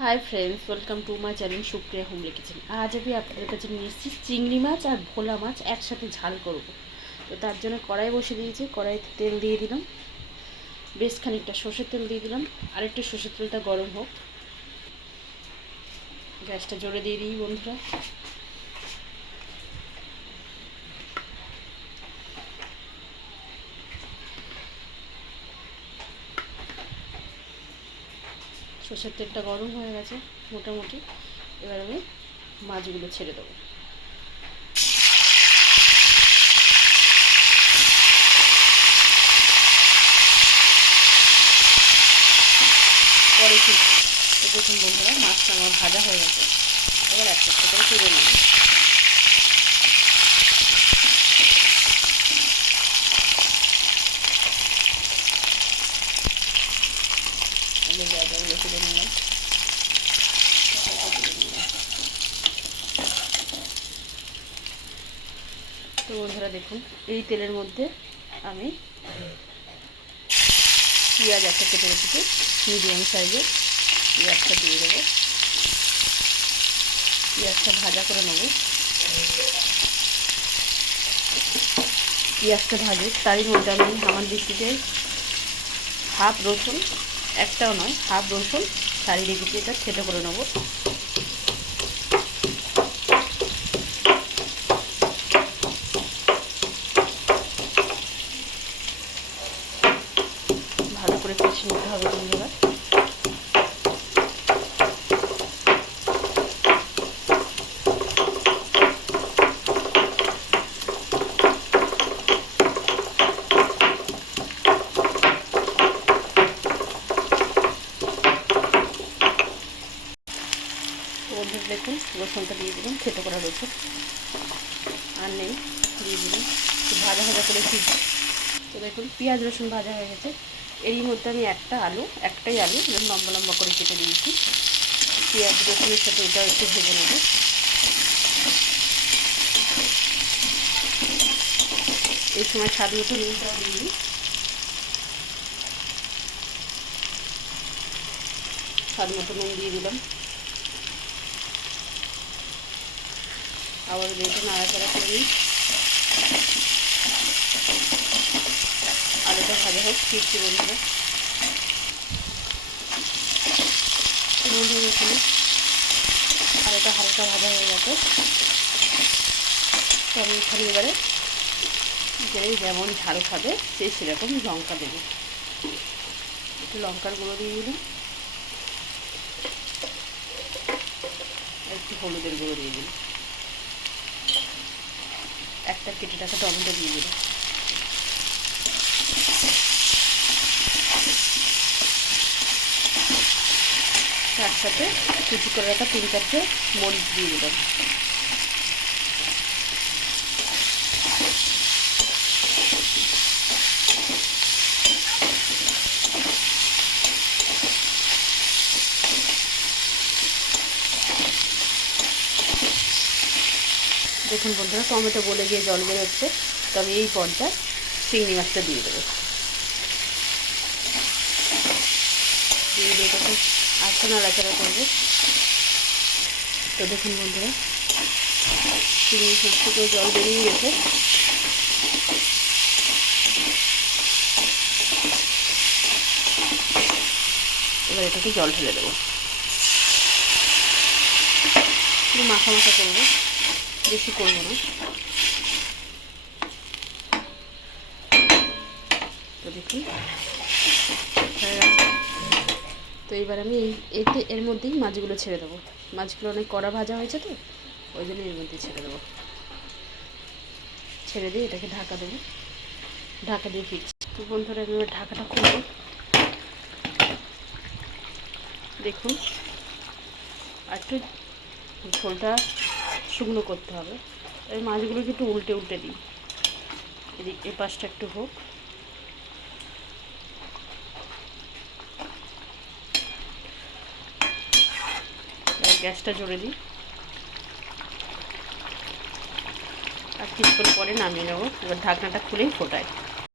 Hi friends, welcome to my channel Supriya homely kitchen. আজ আমি আপনাদের কাছে নিয়ে এসেছি চিংড়ি মাছ আর ভোলা মাছ একসাথে ঝাল করব। তো তার জন্য কড়াই বসিয়ে দিয়েছি, কড়াইতে তেল দিয়ে দিলাম, বেশ খানিকটা সর্ষের তেল দিয়ে দিলাম। আরেকটু সর্ষের তেলটা গরম হোক, গ্যাসটা জোরে দিয়ে দিই বন্ধুরা। সর্ষের তেলটা গরম হয়ে গেছে মোটামুটি। এবার আমি মাছগুলো ছেড়ে দেবো। পরে ঠিক দেখুন বন্ধুরা, মাছটা আমার ভাজা হয়ে গেছে। এবার একটা একটা করে তুলে নেব। আমি গাদাগুলো তুলে নিলাম। তো বন্ধুরা দেখুন, এই তেলের মধ্যে আমি পেঁয়াজ একটা কেটে রেখেছি, মিডিয়াম সাইজের পেঁয়াজটা দিয়ে দেবো। পেঁয়াজটা ভাজা করে নেব। পেঁয়াজটা ভাজে তারই মধ্যে আমি আমার দৃষ্টিতে হাফ রসুন, একটাও নয় হাফ রসুন ছাড়িয়ে রেখেছি, এটা থেতো করে নেব। ভালো করে কষিয়ে নিতে হবে বন্ধুরা। বন্ধুরা দেখুন, রসুনটা দিয়ে দিলাম, থেতো করা রসুন আর নেই, দিয়ে দিলাম। ভাজা ভাজা করে ফিরছি। তো দেখুন পেঁয়াজ রসুন ভাজা হয়ে গেছে। এরই মধ্যে আমি একটাই আলু লম্বা লম্বা করে কেটে দিয়েছি। পেঁয়াজ রসুনের সাথে ওটাও একটু ভেজে নেব। এই সময় স্বাদ মতো নুনটাও দিয়ে দিই। স্বাদ মতো নুন দিয়ে দিলাম। আবার দিয়ে নাড়াচাড়া করে নিই। আলুটা ভাজা হোক, ফিরছি বন্ধুরা। বন্ধুরা এখানে আলুটা হালকা ভাজা হয়ে গেছে। তো আমি এখানে এবারে যেমন ঝাল খাবে সেই সেরকম লঙ্কা দেবো। একটু লঙ্কার গুঁড়ো দিয়ে দিলাম, একটু হলুদের গুঁড়ো দিয়ে দিলাম, একটা কেটে রাখা টমেটো দিয়ে দিলাম। তার সাথে কুচি করে রাখা 3-4টে মরিচ দিয়ে দিলাম। দেখুন বন্ধুরা, টমেটো গলে গিয়ে জল বেরোচ্ছে। তো আমি এই পর্যায়ে চিংড়ি মাছটা দিয়ে দেবো। দিয়ে এটাকে আস্তে নাড়াচাড়া করবো। তো দেখুন বন্ধুরা, চিংড়ি মাছ থেকে জল বেরিয়ে গেছে। এবার এটাকে জল ঢেলে দেবো। শুধু মাখা মাখা করবো, বেশি করবো না। তো দেখুন হয়ে গেছে। তো এবার আমি এর মধ্যেই মাছগুলো ছেড়ে দেবো। মাছগুলো অনেক কড়া ভাজা হয়েছে, তো ওই জন্য এর মধ্যেই ছেড়ে দেবো। ছেড়ে দিয়ে এটাকে ঢাকা দেবো। ঢাকা দিয়ে ফিরছি। তো বন্ধুরা আমি এবার ঢাকাটা খুলবো। দেখুন আর একটু ঝোলটা শুকনো করতে হবে। এই মাছগুলোকে একটু উল্টে উল্টে দিই, এদিক এ পাশটা একটু হোক। গ্যাসটা জোরে দিই, আর কিছুক্ষণ পরে নামিয়ে নেবো। এবার ঢাকনাটা খুলেই ফোটাই।